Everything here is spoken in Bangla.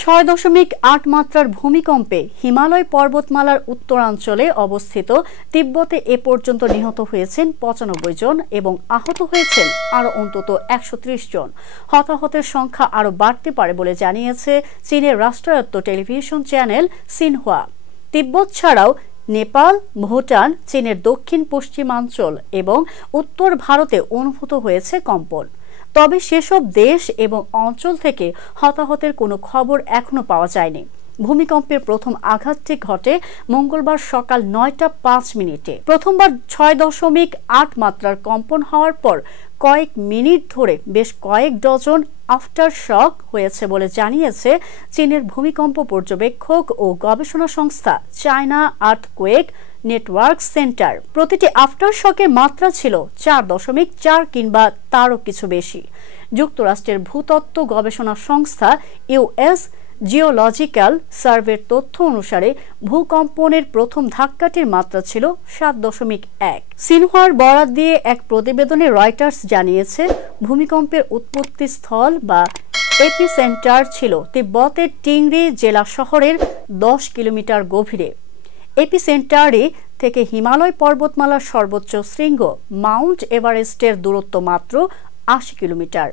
6.8 মাত্রার ভূমিকম্পে হিমালয় পর্বতমালার উত্তরাঞ্চলে অবস্থিত তিব্বতে এ পর্যন্ত নিহত হয়েছেন 95 জন এবং আহত হয়েছেন আরও অন্তত 130 জন। হতাহতের সংখ্যা আরও বাড়তে পারে বলে জানিয়েছে চীনের রাষ্ট্রায়ত্ত টেলিভিশন চ্যানেল সিনহুয়া। তিব্বত ছাড়াও নেপাল, ভুটান, চীনের দক্ষিণ পশ্চিমাঞ্চল এবং উত্তর ভারতে অনুভূত হয়েছে কম্পন। তবে সেসব দেশ এবং অঞ্চল থেকে হতাহতের কোনো খবর এখনো পাওয়া যায়নি। ভূমিকম্পের প্রথম আঘাতটি ঘটে মঙ্গলবার সকাল 9টা 5 মিনিটে। প্রথমবার 6.8 মাত্রার কম্পন হওয়ার পর কয়েক মিনিট ধরে বেশ কয়েক ডজন আফটার শক হয়েছে বলে জানিয়েছে চীনের ভূমিকম্প পর্যবেক্ষক ও গবেষণা সংস্থা চায়না আর্থকুয়েক নেটওয়ার্ক সেন্টার। প্রতিটি আফটার শকের মাত্রা ছিল 4.4 কিংবা তারও কিছু বেশি। যুক্তরাষ্ট্রের ভূতত্ত্ব গবেষণা সংস্থা ইউএস জিওলজিক্যাল সার্ভের তথ্য অনুসারে ভূকম্পনের প্রথম ধাক্কাটির মাত্রা ছিল 7.1। সিনহুয়ার বরাত দিয়ে এক প্রতিবেদনে রয়টার্স জানিয়েছে ভূমিকম্পের উৎপত্তি স্থল বা এপিসেন্টার ছিল তিব্বতের টিংরি জেলা শহরের 10 কিলোমিটার গভীরে। এপিসেন্টারে থেকে হিমালয় পর্বতমালার সর্বোচ্চ শৃঙ্গ মাউন্ট এভারেস্টের দূরত্ব মাত্র 80 কিলোমিটার।